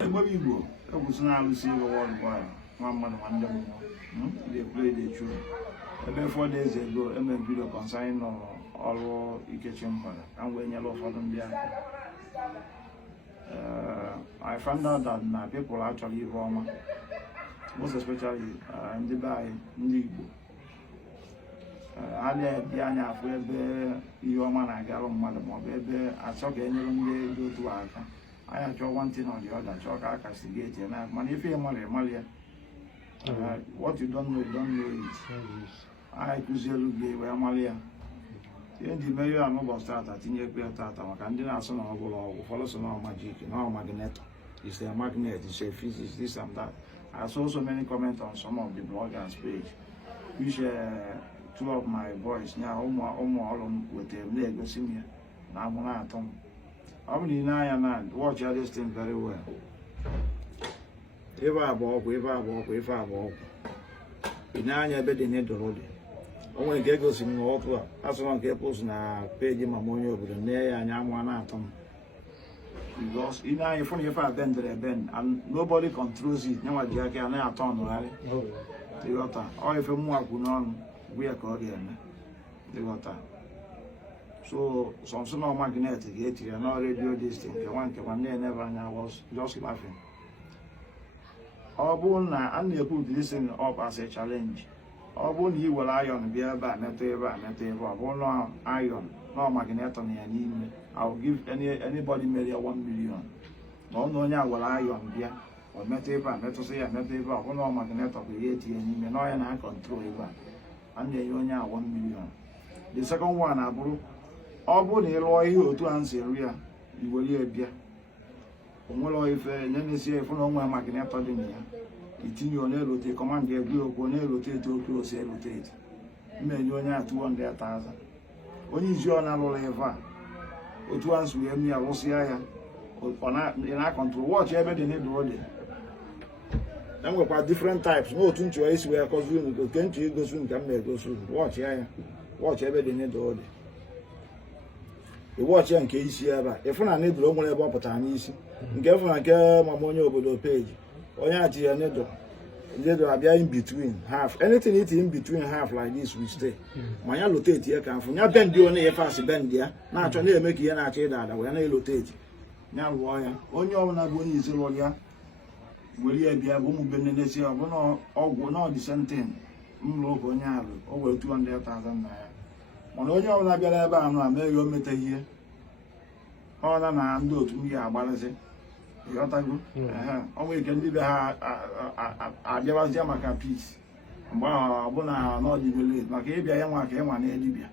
Maybe go. I was now receiving a one boy. 1 month, 1 day. They play the tune. About 4 days ago, I made a video concerning all kitchen mother. And when you for them there. I found out that my people actually Roma, most especially in Dubai, Nibu. I had the Anya for your man, I got on Mother Baby. I saw any go to Aka. I had your one thing on the other, chalk I castigate and I have money for Malia. What you don't know it. I could say, look, where Malia. The mayor and mobile start at in your tata, and then I saw no follow some magic, no magnet. Is there a magnet? It's a physics, this and that. I saw so many comments on some of the bloggers' page. Which 2 of my boys now, almost with a leg or senior. Now, when I told how many nine watch this thing very well. If I walk. In Nanya bed in the road. Only get goes in water, as long as people's na pay him a money over the near and I'm one atom. Because in I funny if I bend the bend and nobody controls it, no idea can I turn right? The water. Or if you more good on, we are Korean. The water. So some magnetic yet you are not radio this thing. The one never and I was just laughing. Our bone and you put this thing up as a challenge. Or won't you will iron be about no iron, no magnet on the enemy. I'll give anybody maybe 1 million. No, will iron beer or metal say a metal, no magnet of the 80 enemy, no and I control it. And you 1 million. The second one, I brew. All good you to answer real. You will hear beer. Well, if any say for no magnet of the near. It's in your rotate, command the blue, rotate to close rotate. Men, you are 200,000. When is your narrow ever? Or 2 once we have me a Rosia or not in our control. Watch everything in the road. Then we got different types. No two choice where cause we go country go soon, come there, go soon. Watch everything in the road. The watch and case here, if I need to only about Patanisi, get from a girl, my money over the page. Oyati and Nedo are in between half. Anything it in between half like this we stay. My rotate here can from your bend you only a fast bend there. Now to make you an that when I rotate. Now, why? On your own, going is a lawyer. Will you be a woman bending this year? Or not the same thing? Local over 200,000 naira. On your own, I get a ban, I may go meter here. All than I do to me, I balance it. You got to go. Only can leave a Jamaica piece. Wow, Bona, not even late. Like if I am came on Libya.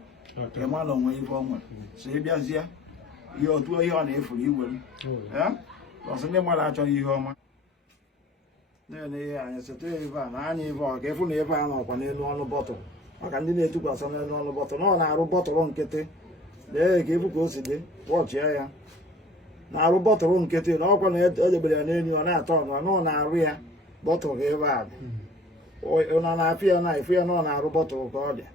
Came on long way forward. Say, Biazia, you're 2 years on if you will. Yeah? Was the name actually you home. Then I said, I never gave you never on a bottle. I can do 2% on the bottle. No, I bottle on Kitty. There gave you go today. Watch, yeah. Now, bottle on Kitty, and all on everybody and you are not talking, no, now we are bottle here. Or on a fear knife, we are not a bottle card.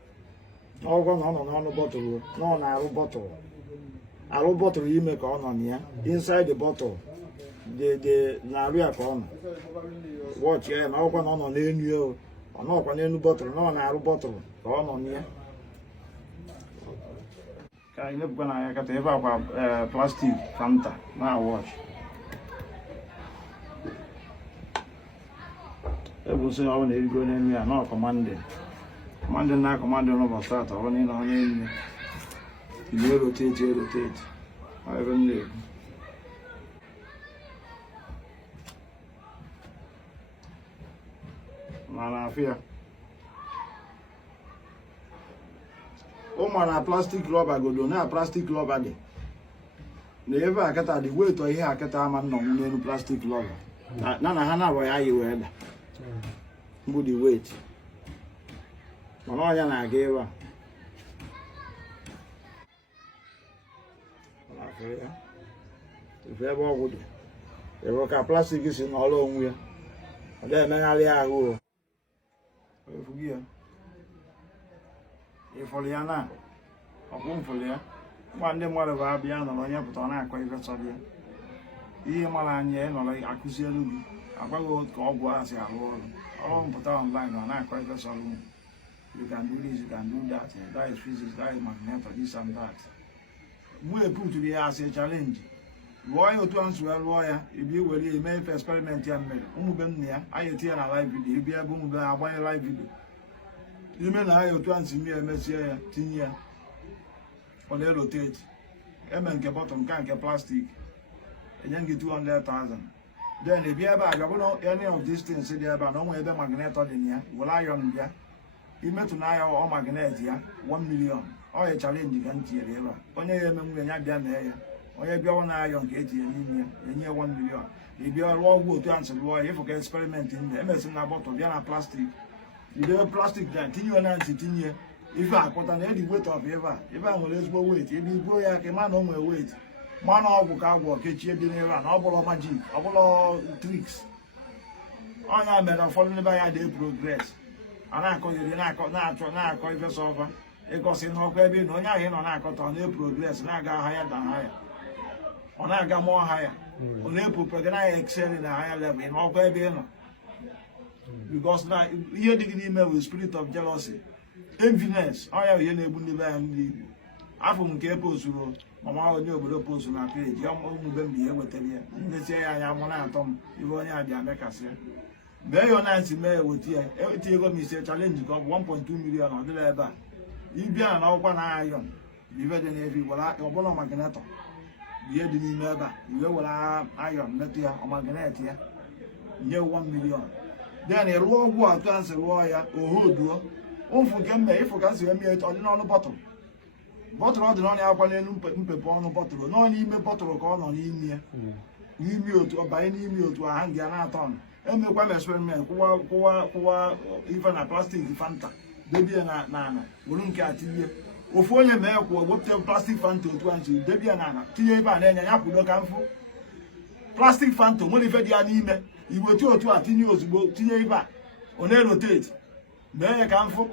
All gone on a bottle, no, now bottle. A bottle you make on here, inside the bottle, the Naria corner. Watch, yeah, and all gone on the new, or not on any bottle, no, now bottle, on here. I never gonna get a plastic Fanta. Now watch. It was say I want to go in here, not commanding. Commanding now, commanding over start. I want in you rotate. I even live. Man, I fear. Oh man, a plastic rubber go do na plastic rubber de. Never akata the weight or here akata man no no plastic rubber. Na hana boy ayi we da. Mbu the weight. Mana ya na ageva. Ala fe. If ever would. E wo ka plastic is no lo onwe ya. Ade me ali ahu. E fugia. Ifoliana, or Bumfolia, one day more of our piano, or Yapton, I quite sorry. ihe mara anya nọrọ akụzielu gị agwaghị ka ọgwụ a si arụ ọrụ mpụta online ọ na-akọ ife sọrọ you can do this, you can do that, that is physics, that is magnetic, this and that. We put to be as a challenge. Why you to answer a lawyer if you will make experiment and I tell a live video, if you have a live video. You mean I to answer me a message 10 years on the rotate. Emen ke bottom can't get plastic. And then get 200,000. Then if you have any of these things, say there about no way the magnet in here, will I on there? You met to now all magnet here, 1 million. Or a challenge you can't hear ever. Only a member in your there. Or you be on iron 80 and near 1 million. If you are raw wood to answer lawyer, if you can experiment in the MSN about of plastic. You do a plastic that 10 year and 10 year. If I put an any weight of ever, if I will let's go wait, if you go like a man on my weight. Man of work, catch you dinner and all of magic, all tricks. On a man of following by a day progress. And I call you the night, now call you over. It goes in no baby, no, I ain't on a cut on your progress, and I got higher than higher. On I got more higher. On April, but then I excel in a higher level in all baby. Because now you're digging email with spirit of jealousy, enviness. I have your neighbor and I from Capos, Mamma, you post on our page. Young woman be here with you. They say I am one atom, you only have the Americans. Very nice mail with you. Everything you got me say challenge got 1.2 million on the level. You be an open iron. You better than every one of magneto. You didn't never. You will have iron, metal, or magnet here. Near 1 million. Then a raw water answer lawyer or who do. Oh, forget me if you can see me on the bottom. Bottle of the only alcohol on the bottle. No email bottle of corn on email. Email to buy an email to a hand on. And make one experiment. Even a plastic Fanta. Baby and Nana. Wouldn't catch you. Of all your milk will whip them plastic Fanta to answer. Baby and Nana. Tia and then I could not come for. Plastic Fanta, what if you had email? You were 2 or 2 years ago, Tia on a rotate. There you come for.